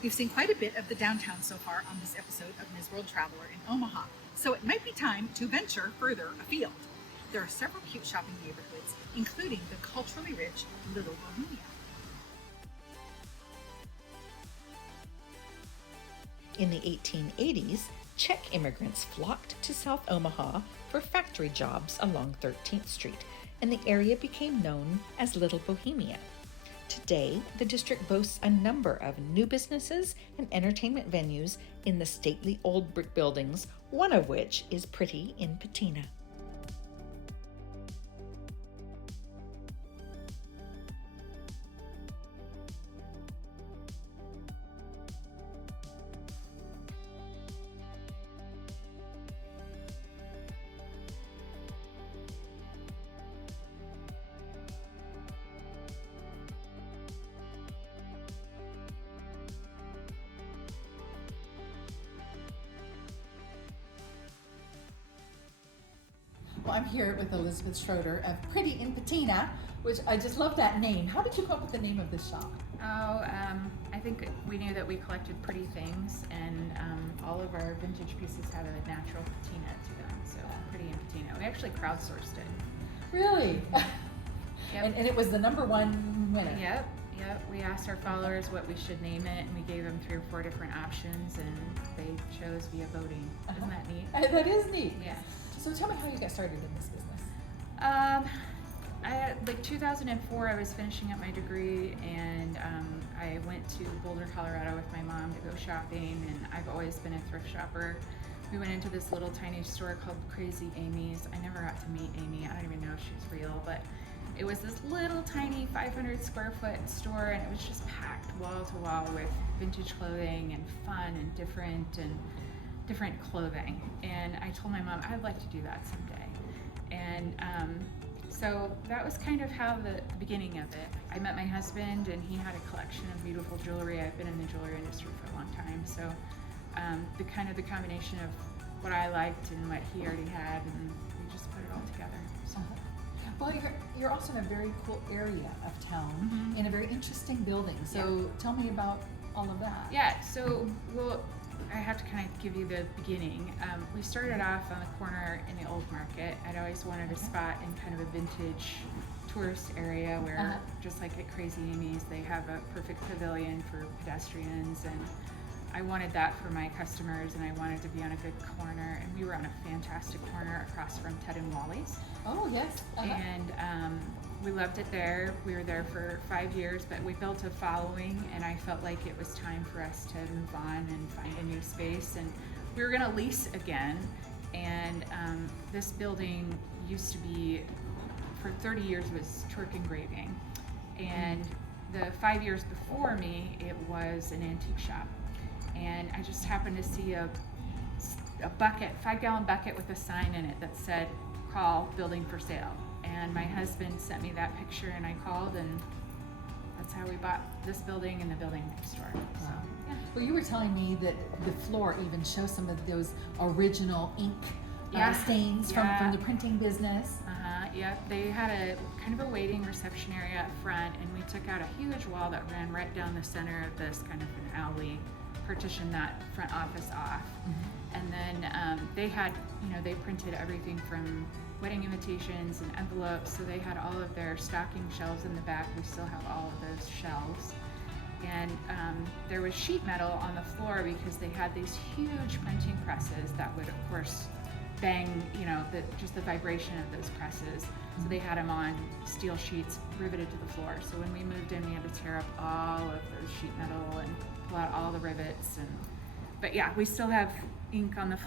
We've seen quite a bit of the downtown so far on this episode of Ms. World Traveler in Omaha, so it might be time to venture further afield. There are several cute shopping neighborhoods, including the culturally rich Little Bohemia. In the 1880s, Czech immigrants flocked to South Omaha for factory jobs along 13th Street, and the area became known as Little Bohemia. Today, the district boasts a number of new businesses and entertainment venues in the stately old brick buildings, one of which is Pretty in Patina. Well, I'm here with Elizabeth Schroeder of Pretty in Patina, which I just love that name. How did you come up with the name of this shop? I think we knew that we collected pretty things, and all of our vintage pieces have a natural patina to them, so Pretty in Patina. We actually crowdsourced it. Really? Yep. And it was the number one winner. Yep. We asked our followers what we should name it, and we gave them 3 or 4 different options, and they chose via voting. Isn't that neat? That is neat. Yeah. So tell me how you got started in this business. Like 2004, I was finishing up my degree, and I went to Boulder, Colorado with my mom to go shopping, and I've always been a thrift shopper. We went into this little tiny store called Crazy Amy's. I never got to meet Amy. I don't even know if she's real, but it was this little tiny 500 square foot store, and it was just packed wall to wall with vintage clothing and fun and different clothing. And I told my mom I'd like to do that someday. And so that was kind of how the beginning of it. I met my husband, and he had a collection of beautiful jewelry. I've been in the jewelry industry for a long time, so the combination of what I liked and what he already had, and we just put it all together. So. Well, you're also in a very cool area of town, in a very interesting building. So tell me about all of that. Yeah, so I have to kind of give you the beginning. We started off on the corner in the old market. I'd always wanted a spot in kind of a vintage tourist area where, just like at Crazy Amy's, they have a perfect pavilion for pedestrians, and I wanted that for my customers, and I wanted to be on a good corner, and we were on a fantastic corner across from Ted and Wally's. Oh, yes. And we loved it there. We were there for 5 years, but we built a following, and I felt like it was time for us to move on and find a new space. And we were going to lease again, and this building used to be, for 30 years, was Turk engraving. And the 5 years before me, it was an antique shop. And I just happened to see a bucket, 5-gallon bucket with a sign in it that said, "Call, building for sale." And my husband sent me that picture, and I called, and that's how we bought this building and the building next door. So, yeah. Well, you were telling me that the floor even shows some of those original ink stains from the printing business. Yeah, they had a kind of a waiting reception area up front, and we took out a huge wall that ran right down the center of this kind of an alley, partitioned that front office off. And then they had, they printed everything from wedding invitations and envelopes, so they had all of their stocking shelves in the back. We still have all of those shelves. And there was sheet metal on the floor because they had these huge printing presses that would, of course, bang, just the vibration of those presses. So they had them on steel sheets riveted to the floor. So when we moved in, we had to tear up all of those sheet metal and pull out all the rivets. But yeah, we still have ink on the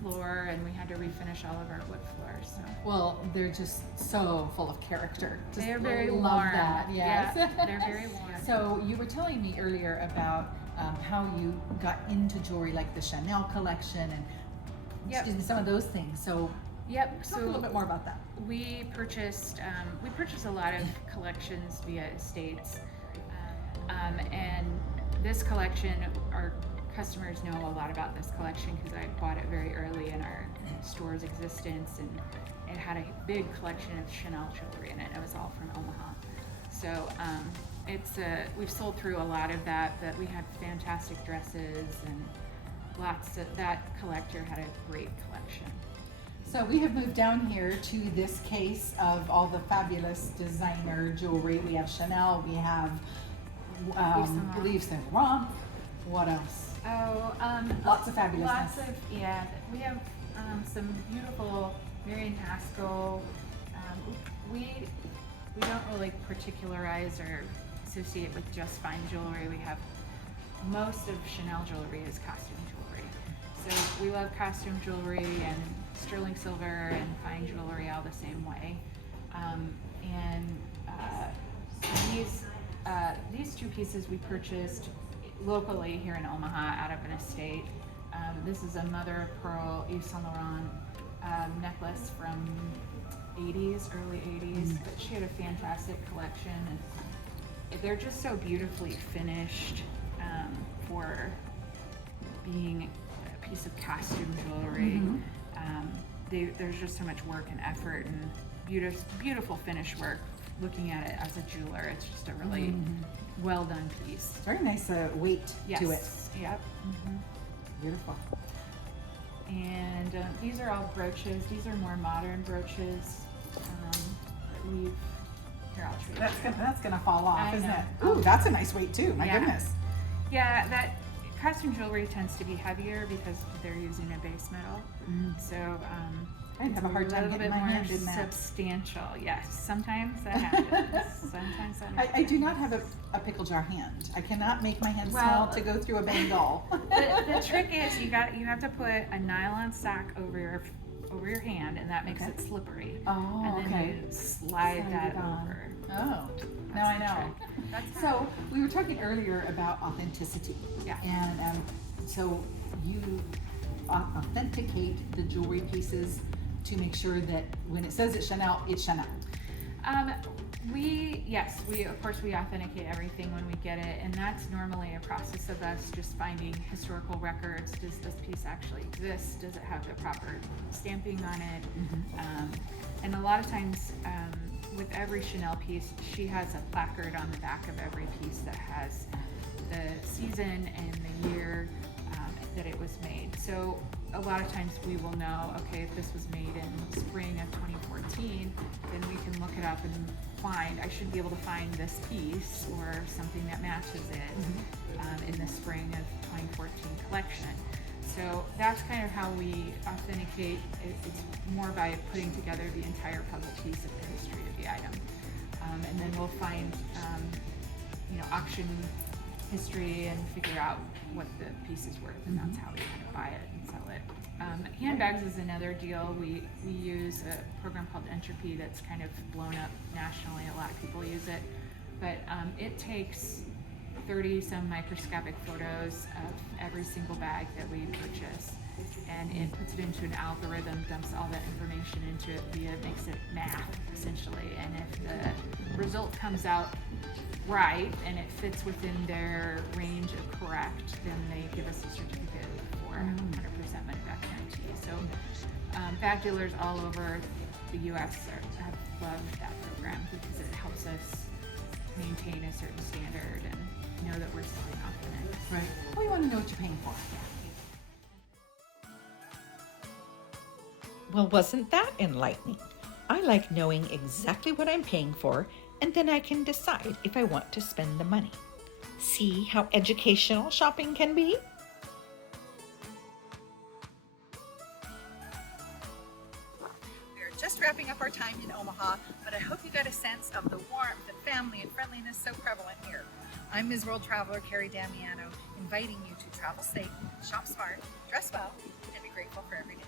floor, and we had to refinish all of our wood floors. So. Well, they're just so full of character. They're very love warm. That. Yes. Yeah, they're very warm. So you were telling me earlier about how you got into jewelry, like the Chanel collection and some of those things. So talk a little bit more about that. We purchased a lot of collections via estates, and this collection, our customers know a lot about this collection because I bought it very early in our store's existence, and it had a big collection of Chanel jewelry in it. It was all from Omaha. So we've sold through a lot of that, but we had fantastic dresses and lots of, that collector had a great collection. So we have moved down here to this case of all the fabulous designer jewelry. We have Chanel, we have Yves Saint Laurent. What else? Oh, Lots of fabulousness. Lots of, yeah. We have some beautiful Marian Haskell. We don't really particularize or associate with just fine jewelry. We have most of Chanel jewelry is costume jewelry. So we love costume jewelry and sterling silver and fine jewelry all the same way. These two pieces we purchased locally here in Omaha out of an estate. This is a mother of pearl Yves Saint Laurent necklace from early 80s, but she had a fantastic collection, and they're just so beautifully finished for being a piece of costume jewelry. There's just so much work and effort and beautiful finish work. Looking at it as a jeweler, it's just a really well done piece. Very nice weight to it. Yep. Beautiful. And these are all brooches. These are more modern brooches. Here, I'll show you. That's gonna fall off, isn't know. it? Ooh, that's a nice weight too. My Yeah. goodness. Yeah, that costume jewelry tends to be heavier because they're using a base metal. So I'd have a hard time little getting bit my more hand in that. substantial. Yes, sometimes that happens. Sometimes that happens. I do not have a pickle jar hand. I cannot make my hand small Well, to go through a Bengal. The trick is you have to put a nylon sock over your hand, and that makes it slippery. Oh, And then you slide that it on. over. Oh, That's now I the know. trick. So we were talking earlier about authenticity. Yeah. And so you authenticate the jewelry pieces to make sure that when it says it's Chanel, it's Chanel. We of course we authenticate everything when we get it, and that's normally a process of us just finding historical records. Does this piece actually exist? Does it have the proper stamping on it? And a lot of times with every Chanel piece, she has a placard on the back of every piece that has the season and the year that it was made. So a lot of times we will know, okay, if this was made in spring of 2014, then we can look it up and I should be able to find this piece or something that matches it in the spring of 2014 collection. So that's kind of how we authenticate. It's more by putting together the entire puzzle piece of the history of the item. And then we'll find, auction history and figure out what the piece is worth, and that's how we kind of buy it and sell it. Handbags is another deal. We use a program called Entropy that's kind of blown up nationally. A lot of people use it, but it takes 30 some microscopic photos of every single bag that we purchase, and it puts it into an algorithm, dumps all that information into it makes it math essentially, and if the result comes out right and it fits within their range of correct, then they give us a certificate for 100% money back guarantee. So bag dealers all over the US have loved that program because it helps us maintain a certain standard and know that we're selling authentic. Right. Well, you want to know what you're paying for. Well, wasn't that enlightening? I like knowing exactly what I'm paying for, and then I can decide if I want to spend the money. See how educational shopping can be? We are just wrapping up our time in Omaha, but I hope you got a sense of the warmth and family and friendliness so prevalent here. I'm Ms. World Traveler Kerry Damiano, inviting you to travel safe, shop smart, dress well, and be grateful for every day.